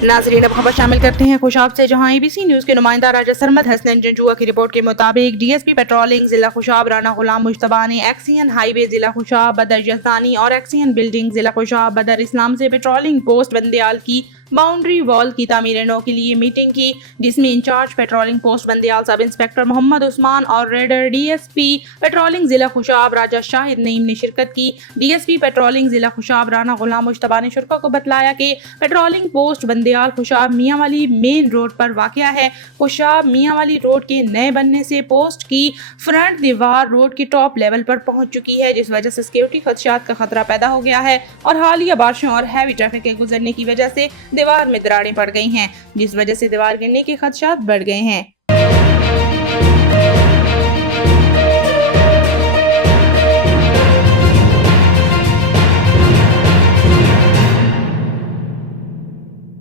नाजरीन अब खबर शामिल करते हैं खुशाब से, जहां ABC न्यूज के नुमाइंदा राजा सरमद हसनैन जंजुआ की रिपोर्ट के मुताबिक DSP पेट्रोलिंग जिला खुशाब राना गुलाम मुश्तबा ने एक्सियन हाईवे जिला खुशाब बदर जसानी और एक्सियन बिल्डिंग जिला खुशाब बदर इस्लाम से पेट्रोलिंग पोस्ट बंदयाल की बाउंड्री वॉल की तामीर नौ के लिए मीटिंग की, जिसमें in charge patrolling post Bandial sub inspector Mohammad Usman और रेडर DSP पेट्रोलिंग जिला खुशाब राजा शाहिद नईम ने शिरकत की। DSP पेट्रोलिंग जिला खुशाब राना गुलाम मुश्तबा ने शुरका को बतलाया कि पेट्रोलिंग पोस्ट बंदयाल खुशाब मियाँ वाली मेन रोड पर वाक़या है। खुशाब मियाँ वाली रोड के नए बनने से पोस्ट की फ्रंट दीवार रोड के टॉप लेवल पर पहुंच चुकी है, जिस वजह से सिक्योरिटी खदशात का खतरा पैदा हो गया है और हालिया बारिशों और हैवी ट्रैफिक के गुजरने की वजह से दीवार में दरारें पड़ गई हैं, जिस वजह से दीवार गिरने के खदशात बढ़ गए हैं।